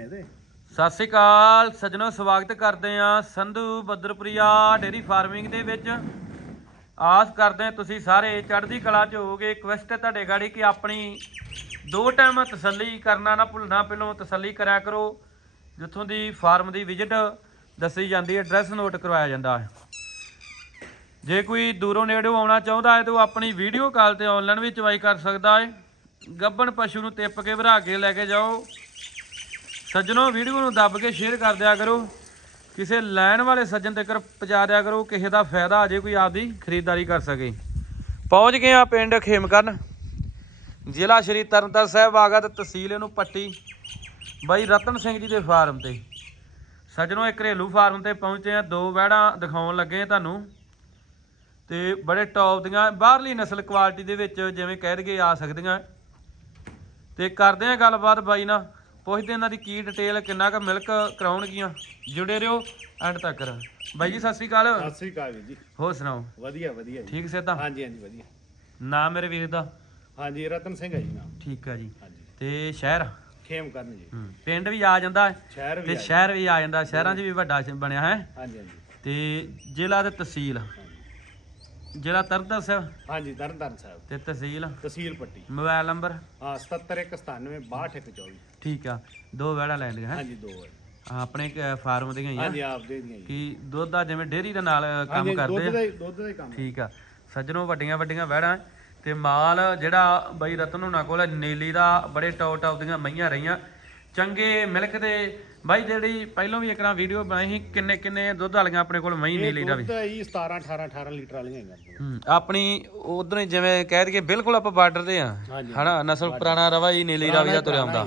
ਨੇ ਤੇ ਸਤਿ ਸ੍ਰੀ ਅਕਾਲ, ਸੱਜਣੋ, ਸਵਾਗਤ ਕਰਦੇ ਆ ਸੰਧੂ ਬੱਦਰਪੁਰੀਆ ਡੇਰੀ ਫਾਰਮਿੰਗ ਦੇ ਵਿੱਚ। ਆਸ ਕਰਦੇ ਹਾਂ ਤੁਸੀਂ ਸਾਰੇ ਚੜ੍ਹਦੀ ਕਲਾ 'ਚ ਹੋਵੋਗੇ। ਰਿਕਵੈਸਟ ਹੈ ਤੁਹਾਡੇ ਗਾੜੀ ਕਿ ਆਪਣੀ ਦੋ ਟਾਈਮ ਤਸੱਲੀ ਕਰਨਾ ਨਾ ਭੁੱਲਣਾ, ਪਹਿਲੋਂ ਤਸੱਲੀ ਕਰਿਆ ਕਰੋ। ਜਿੱਥੋਂ ਦੀ ਫਾਰਮ ਦੀ ਵਿਜ਼ਿਟ ਦੱਸੀ ਜਾਂਦੀ ਹੈ ਐਡਰੈਸ ਨੋਟ ਕਰਵਾਇਆ ਜਾਂਦਾ ਹੈ। ਜੇ ਕੋਈ ਦੂਰੋਂ ਨੇੜਿਓਂ ਆਉਣਾ ਚਾਹੁੰਦਾ ਹੈ ਤਾਂ ਉਹ ਆਪਣੀ ਵੀਡੀਓ ਕਾਲ ਤੇ ਆਨਲਾਈਨ ਵੀ ਚਵਾਈ ਕਰ ਸਕਦਾ ਹੈ। ਗੱਬਣ ਪਸ਼ੂ ਨੂੰ ਟਿੱਪ ਕੇ ਭਰਾ ਕੇ ਲੈ ਕੇ ਜਾਓ। ਸੱਜਣੋ, ਵੀਡੀਓ ਨੂੰ ਦੱਬ ਕੇ ਸ਼ੇਅਰ ਕਰ ਦਿਆ ਕਰੋ। ਕਿਸੇ ਲੈਣ ਵਾਲੇ ਸੱਜਣ ਤੱਕ ਪਹੁੰਚਾ ਦਿਆ ਕਰੋ, ਕਿਸੇ ਦਾ ਫਾਇਦਾ ਅਜੇ ਕੋਈ ਆਪਦੀ ਖਰੀਦਦਾਰੀ ਕਰ ਸਕੇ। ਪਹੁੰਚ ਗਏ ਆ ਪਿੰਡ ਖੇਮਕਰਨ। ਜ਼ਿਲ੍ਹਾ ਸ਼੍ਰੀ ਤਰਨਤਾਰਨ ਸਾਹਿਬ ਆਗਾ ਤੇ ਤਹਿਸੀਲ ਇਹਨੂੰ ਪੱਟੀ। ਬਾਈ ਰਤਨ ਸਿੰਘ ਜੀ ਦੇ ਫਾਰਮ ਤੇ। ਸੱਜਣੋ, ਇਹ ਘਰੇਲੂ ਫਾਰਮ ਤੇ ਪਹੁੰਚੇ ਆ। ਦੋ ਵਹਿੜਾਂ ਦਿਖਾਉਣ ਲੱਗੇ ਤੁਹਾਨੂੰ। ਤੇ ਬੜੇ ਟੌਪ ਦੀਆਂ, ਬਾਹਰਲੀ ਨਸਲ ਕੁਆਲਿਟੀ ਦੇ ਵਿੱਚ ਜਿਵੇਂ ਕਹਿ ਦਈਏ ਆ ਸਕਦੀਆਂ। ਤੇ ਕਰਦੇ ਆ ਗੱਲਬਾਤ ਬਾਈ ਨਾਲ। ਪੁੱਛਦੇ ਇਹਨਾਂ ਦੀ ਕੀ ਡਿਟੇਲ ਕਿੰਨਾ ਕੁ ਮਿਲਕ ਕਰਾਉਣਗੀਆਂ। ਜੁੜੇ ਰਹੋ ਐਂਡ ਤੱਕ। ਬਾਈ ਜੀ ਸਤਿ ਸ੍ਰੀ ਅਕਾਲ। ਸਤਿ ਸ੍ਰੀ ਅਕਾਲ ਵੀਰ ਜੀ। ਹੋਰ ਸੁਣਾਓ? ਵਧੀਆ ਵਧੀਆ ਜੀ। ਠੀਕ ਸੇ ਤਾਂ ਹਾਂਜੀ ਹਾਂਜੀ ਵਧੀਆ। ਨਾਮ ਮੇਰੇ ਵੀਰ ਦਾ? ਹਾਂਜੀ ਰਤਨ ਸਿੰਘ ਹੈ ਜੀ ਨਾਮ। ਠੀਕ ਆ ਜੀ। ਹਾਂਜੀ। ਤੇ ਸ਼ਹਿਰ? ਖੇਮ ਕਰਨ ਜੀ। ਹੂੰ, ਪਿੰਡ ਵੀ ਆ ਜਾਂਦਾ ਹੈ। ਸ਼ਹਿਰ ਵੀ ਤੇ ਆ ਜੀ। ਸ਼ਹਿਰ ਵੀ ਆ ਜਾਂਦਾ ਸ਼ਹਿਰਾਂ 'ਚ ਵੀ ਵੱਡਾ ਸ਼- ਬਣਿਆ ਹੈ। ਹਾਂਜੀ ਹਾਂਜੀ। ਤੇ ਜ਼ਿਲ੍ਹਾ ਤੇ ਤਹਿਸੀਲ? ਜ਼ਿਲ੍ਹਾ ਤਰਨਤਾਰਨ ਸਾਹਿਬ? ਹਾਂਜੀ ਤਰਨਤਾਰਨ ਸਾਹਿਬ। ਤੇ ਤਹਿਸੀਲ? ਤਹਿਸੀਲ ਪੱਟੀ। Mobile number? ਹਾਂ 7791 6224 ਠੀਕ ਆ। ਦੋ ਵਹਿੜਾ ਲੈਂਦੀਆਂ ਹੈ? ਹਾਂਜੀ ਦੋ ਹੈ ਆਪਣੇ ਫਾਰਮ ਦੀਆਂ ਹੀ ਆ। ਹਾਂਜੀ ਆਪ ਦੇ ਦੀਆਂ ਜੀ ਕਿ ਦੁੱਧ ਦਾ ਜਿਵੇਂ ਡੇਅਰੀ ਦੇ ਨਾਲ ਕੰਮ ਹਾਂਜੀ ਕਰਦੇ ਦੁੱਧ ਆ। ਦਾ ਹੀ- ਦੁੱਧ ਦਾ ਹੀ ਕੰਮ ਠੀਕ ਆ। ਸੱਜਣੋਂ ਵੱਡੀਆਂ ਵੱਡੀਆਂ ਵਹਿੜਾਂ ਤੇ ਮਾਲ ਜਿਹੜਾ ਬਈ ਰਤਨ ਹੁਣਾਂ ਕੋਲ ਨੀਲੀ ਦਾ ਬੜੇ ਟੌਪ ਟੌਪ ਦੀਆਂ ਮਈਆਂ ਰਹੀਆਂ। ਚੰਗੇ ਮਿਲਕ ਦੇ। ਬਾਈ ਜਿਹੜੀ ਪਹਿਲਾਂ ਵੀ ਇੱਕ ਨਾ ਵੀਡੀਓ ਬਣਾਈ ਸੀ ਕਿੰਨੇ ਕਿੰਨੇ ਦੁੱਧ ਵਾਲੀਆਂ ਆਪਣੇ ਕੋਲ ਮਈ ਇਹ ਨੀਲੀ ਦਾ ਵੀ। ਦੁੱਧ ਹੀ 17 18 18 ਲੀਟਰ ਵਾਲੀਆਂ ਹੈਗੀਆਂ। ਹੂੰ, ਆਪਣੀ ਉਧਰ ਜਿਵੇਂ ਕਹਿ ਦਈਏ ਬਿਲਕੁਲ ਆਪਾਂ ਬਾਰਡਰ ਤੇ ਆ। ਹਨਾ ਨਸਲ ਪੁਰਾਣਾ ਰਵਾ ਹੀ ਨੀਲੀ ਰਾਵੀ ਦਾ ਤੁਰਿਆ ਆਉਂਦਾ।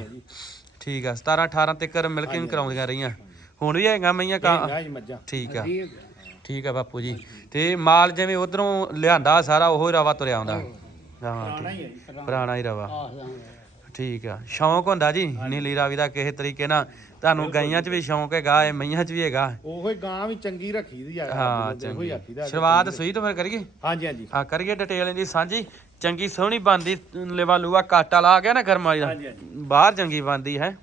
ਠੀਕ ਆ 17 18 ਤੱਕ ਮਿਲਕਿੰਗ ਕਰਾਉਂਦੀਆਂ ਰਹੀਆਂ। ਹੁਣ ਵੀ ਹੈਗਾ ਮਈਆਂ ਕਾ ਠੀਕ ਆ। ਠੀਕ ਆ ਬਾਪੂ ਜੀ। ਤੇ ਮਾਲ ਜਿਵੇਂ ਉਧਰੋਂ ਲਿਆਂਦਾ ਸਾਰਾ ਉਹੋ ਹੀ ਰਵਾ ਤੁਰਿਆ ਆਉਂਦਾ। ਹਾਂ। ਪੁਰਾਣਾ ਹੀ ਰਵਾ। ਠੀਕ ਆ। ਸ਼ੌਂਕ ਹੁੰਦਾ ਜੀ ਨੀਲੀ ਰਾਵੀ ਦਾ ਕਿਸੇ ਤਰੀਕੇ ਨਾਲ। ਤੁਹਾਨੂੰ ਗਾਈਆਂ 'ਚ ਵੀ ਸ਼ੌਂਕ ਹੈਗਾ ਇਹ ਮਈਆਂ 'ਚ ਵੀ ਹੈਗਾ। ਉਹੋ ਹੀ ਗਾਂ ਵੀ ਚੰਗੀ ਰੱਖੀ ਦੀ ਆ ਹਾਂ ਉਹੋ ਹੀ ਚੰਗੀ। ਸ਼ੁਰੂਆਤ ਸੂਈ ਤੋਂ ਫਿਰ ਕਰੀਏ? ਹਾਂਜੀ ਹਾਂਜੀ। ਆ ਕਰੀਏ ਡਿਟੇਲ ਇਹਦੀ ਸਾਂਝੀ। ਚੰਗੀ ਸੋਹਣੀ ਬੰਦੀ ਲੇਵਾ ਲੂਆ ਕਾਟਾ ਲਾ ਗਿਆ ਨਾ ਗਰਮ ਵਾਲੀ ਦਾ। ਬਾਹਰ ਚੰਗੀ ਬੰਦੀ ਹੈ।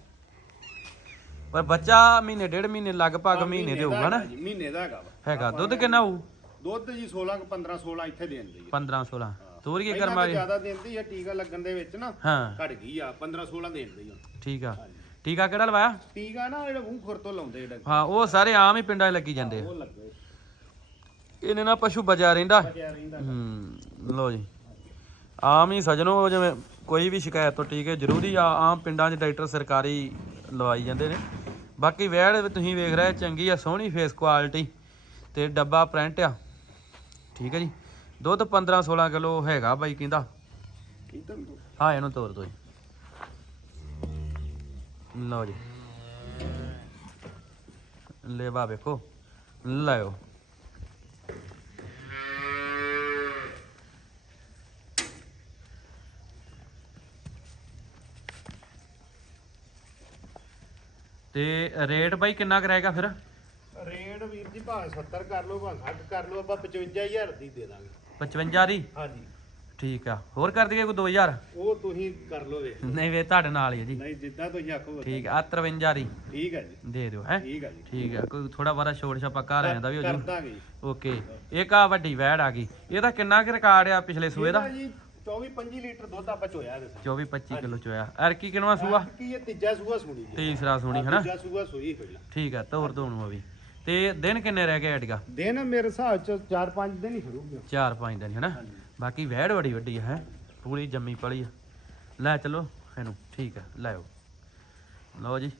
ਪਰ ਬੱਚਾ ਮਹੀਨੇ ਡੇਢ ਮਹੀਨੇ ਲਗਭਗ ਮਹੀਨੇ ਦੇ ਹੋਊਗਾ ਨਾ ਮਹੀਨੇ ਦਾ ਹੈਗਾ ਹੈਗਾ ਦੁੱਧ ਕਿੰਨਾ ਹੋਊ? ਦੁੱਧ ਜੀ 16 ਕੁ 15 16 ਇੱਥੇ ਦੇ ਦਿੰਦੀ 15 16 ਤੋਰੀਏ ਪਹਿਲਾਂ ਗਰਮ ਤਾਂ ਵਾਲੀ ਜ਼ਿਆਦਾ ਦਿੰਦੀ ਆ ਟੀਕਾ ਲੱਗਣ ਦੇ ਵਿੱਚ ਨਾ ਹਾਂ। ਘਟ ਗਈ ਆ 15 16 ਦੇ ਦਿੰਦੀ ਆ। ਠੀਕ ਆ। ਟੀਕਾ ਕਿਹੜਾ ਲਵਾਇਆ? ਟੀਕਾ ਨਾ ਜਿਹੜਾ ਮੂੰਹ ਖੁਰ ਤੋਂ ਲਾਉਂਦੇ ਜਿਹੜਾ ਹਾਂ ਉਹ ਸਾਰੇ ਆਮ ਹੀ ਪਿੰਡਾਂ 'ਚ ਲੱਗੀ ਜਾਂਦੇ ਆ। ਉਹ ਲੱਗੇ। ਇਹਨੇ ਨਾਲ ਪਸ਼ੂ ਬਚਿਆ ਰਹਿੰਦਾ। ਬਚਿਆ ਰਹਿੰਦਾ। ਹੂੰ ਲੋ ਜੀ। ਆਮ ਹੀ ਸਜਣੋ ਜਿਵੇਂ ਕੋਈ ਵੀ ਸ਼ਿਕਾਇਤ ਤੋਂ ਟੀਕੇ ਜ਼ਰੂਰੀ ਆ ਆਮ ਪਿੰਡਾਂ 'ਚ ਡਾਕਟਰ ਸਰਕਾਰੀ ਲਵਾਈ ਜਾਂਦੇ ਨੇ। ਬਾਕੀ ਵੈੜ ਤੁਸੀਂ ਵੇਖ ਰਹੇ ਚੰਗੀ ਆ ਸੋਹਣੀ ਫੇਸ ਕੁਆਲਿਟੀ ਤੇ ਡੱਬਾ ਪ੍ਰਿੰਟ ਆ। ਠੀਕ ਹੈ ਜੀ। ਦੁੱਧ 15 16 ਕਿਲੋ ਹੈਗਾ ਬਾਈ ਕਹਿੰਦਾ। ਹਾਂ ਇਹਨੂੰ ਤੋਰ ਦੋ ਜੀ। ਲਓ ਜੀ। ਲੇਵਾ ਵੇਖੋ। ਲਾਓ। ਤੇ ਰੇਟ ਬਾਈ ਕਿੰਨਾ ਕਰਾਏਗਾ ਫਿਰ? ਰੇਟ ਵੀਰ ਜੀ ਭਾਵੇਂ 70 ਕਰ ਲਓ ਭਾਵੇਂ 60 ਕਰ ਲਓ ਆਪਾਂ 55000 ਦੀ ਦੇ ਦਾਂਗੇ। 55 ਦੀ? ਹਾਂਜੀ। ਠੀਕ ਆ। ਹੋਰ ਕਰ ਦਈਏ ਕੋਈ 2000 ਉਹ ਤੁਸੀਂ ਕਰ ਲਓ ਵੇ ਨਹੀਂ ਵੇ ਤੁਹਾਡੇ ਨਾਲ ਹੀ ਆ ਜੀ। ਨਹੀਂ ਜਿੱਦਾਂ ਤੁਸੀਂ ਆਖੋ ਠੀਕ ਆ 53 ਦੀ। ਠੀਕ ਹੈ ਜੀ। ਦੇ ਦਿਓ ਹੈ? ਠੀਕ ਹੈ ਜੀ। ਠੀਕ ਆ ਕੋਈ ਥੋੜਾ ਬਾਰਾ ਛੋੜ ਛਾਪਾ ਘਰ ਆ ਜਾਂਦਾ ਵੀ ਹੋ ਕਰ ਜੂ ਦਾਂਗੇ ਜੀ। ਓਕੇ ਇੱਕ ਆ ਵੱਡੀ ਵੈੜ ਆ ਗਈ। ਇਹਦਾ ਕਿੰਨਾ ਕੁ ਰਿਕਾਰਡ ਆ ਪਿਛਲੇ ਸੂਏ ਦਾ? ਇਹਦਾ ਜੀ 24 25 ਲੀਟਰ ਦੁੱਧ ਆਪਾਂ ਚੋਇਆ ਇਹਦੇ 24 25 ਕਿਲੋ ਚੋਇਆ। ਐਰਕੀ ਕਿਨਵਾ ਸੂਆ? ਕੀ ਇਹ ਤੀਜਾ ਸੂਆ ਸੁਣੀ ਜੀ। ਤੀਸਰਾ ਸੂਣੀ ਹਨਾ? ਤੀਜਾ ਸੂਆ ਸੂਈ ਪਹਿਲਾਂ ਠੀਕ ਆ ਤੋਰ ਨੂੰ ਵੀ। ਤੇ ਦਿਨ ਕਿੰਨੇ ਰਹਿ ਗਏ ਐਡਗਾ ਦਿਨ ਮੇਰੇ ਹਿਸਾਬ ਚ 4-5 ਦਿਨ ਹੀ ਖੜੂਗੇ 4-5 ਦਿਨ ਹਨਾ? ਬਾਕੀ ਵੈੜ ਬੜੀ ਵੱਡੀ ਹੈ? ਪੂਰੀ ਜੰਮੀ ਪਲੀ ਆ। ਲੈ ਚਲੋ ਇਹਨੂੰ ਠੀਕ ਆ ਲੈਓ ਲਓ ਜੀ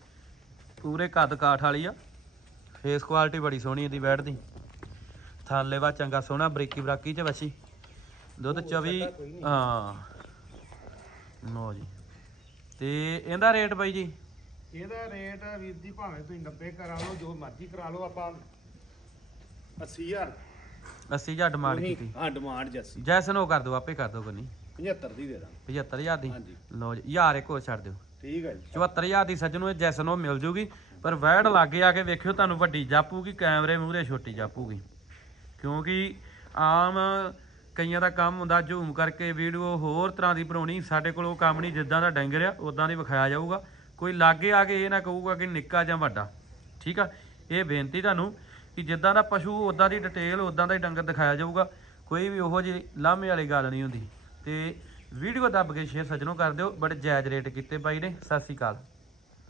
ਪੂਰੇ ਕੱਦ ਕਾਠ ਵਾਲੀ ਆ। ਫੇਸ ਕੁਆਲਿਟੀ ਬੜੀ ਸੋਹਣੀ ਇਹਦੀ ਵੈੜ ਦੀ। ਥਾਲੇ ਵਾ ਚੰਗਾ ਸੋਹਣਾ ਬਰੀਕੀ ਬਰਾਕੀ ਚ ਵਸੀ। ਦੁੱਧ 24 ਹਾਂ। ਲਓ ਜੀ। ਤੇ ਇਹਦਾ ਰੇਟ ਬਾਈ ਜੀ? ਇਹਦਾ ਰੇਟ ਵੀਰ ਜੀ ਭਾਵੇਂ ਤੁਸੀਂ 90 ਕਰਾ ਲਓ ਜੋ ਮਰਜ਼ੀ ਕਰਾ ਲਓ ਆਪਾਂ 80000 80000 ਡਿਮਾਂਡ ਕੀਤੀ। ਹਾਂ ਡਿਮਾਂਡ ਜੱਸੀ ਜੈਸਨ ਉਹ ਕਰ ਦਿਓ ਆਪੇ ਕਰ ਦਿਓ ਕੋਈ ਨਹੀਂ 75 ਦੀ ਦੇ ਦਾਂ 75000 ਦੀ? ਹਾਂਜੀ। ਲਓ ਜੀ ਯਾਰ ਇੱਕ ਹੋਰ ਛੱਡ ਦਿਓ। ਠੀਕ ਹੈ ਜੀ। 74000 ਦੀ ਸੱਜਣ ਇਹ ਜੈਸਨ ਉਹ ਮਿਲ ਜੂਗੀ। ਪਰ ਵੈੜ ਲਾਗੇ ਆ ਕੇ ਵੇਖਿਓ ਤੁਹਾਨੂੰ ਵੱਡੀ ਜਾਪੂਗੀ ਕੈਮਰੇ ਮੂਹਰੇ ਛੋਟੀ ਜਾਪੂਗੀ। ਕਿਉਂਕਿ ਆਮ ਕਈਆਂ ਦਾ ਕੰਮ ਹੁੰਦਾ ਝੂਮ ਕਰਕੇ ਵੀਡੀਓ ਹੋਰ ਤਰ੍ਹਾਂ ਦੀ ਬਣਾਉਣੀ। ਸਾਡੇ ਕੋਲ ਉਹ ਕੰਮ ਨਹੀਂ ਜਿੱਦਾਂ ਦਾ ਡੰਗਰ ਆ ਉਦਾਂ ਦੀ ਵਿਖਾਇਆ ਜਾਊਗਾ। ਕੋਈ ਲਾਗੇ ਆ ਕੇ ਇਹ ਨਾ ਕਹੂਗਾ ਕਿ ਨਿੱਕਾ ਜਾਂ ਵੱਡਾ, ਠੀਕ ਆ? ਇਹ ਬੇਨਤੀ ਤੁਹਾਨੂੰ ਕਿ ਜਿੱਦਾਂ ਦਾ ਪਸ਼ੂ ਉਦਾਂ ਦੀ ਡਿਟੇਲ ਉਦਾਂ ਦਾ ਹੀ ਡੰਗਰ ਦਿਖਾਇਆ ਜਾਊਗਾ। ਕੋਈ ਵੀ ਉਹੋ ਜਿਹੀ ਲਾਮੇ ਵਾਲੀ ਗੱਲ ਨਹੀਂ ਹੁੰਦੀ। ਤੇ ਵੀਡੀਓ ਦੱਬ ਕੇ ਸ਼ੇਅਰ ਸੱਜਣੋਂ ਕਰ ਦਿਓ, ਬੜੇ ਜਾਇਜ਼ ਰੇਟ ਕੀਤੇ ਬਾਈ ਨੇ। ਸਤਿ ਸ਼੍ਰੀ ਅਕਾਲ।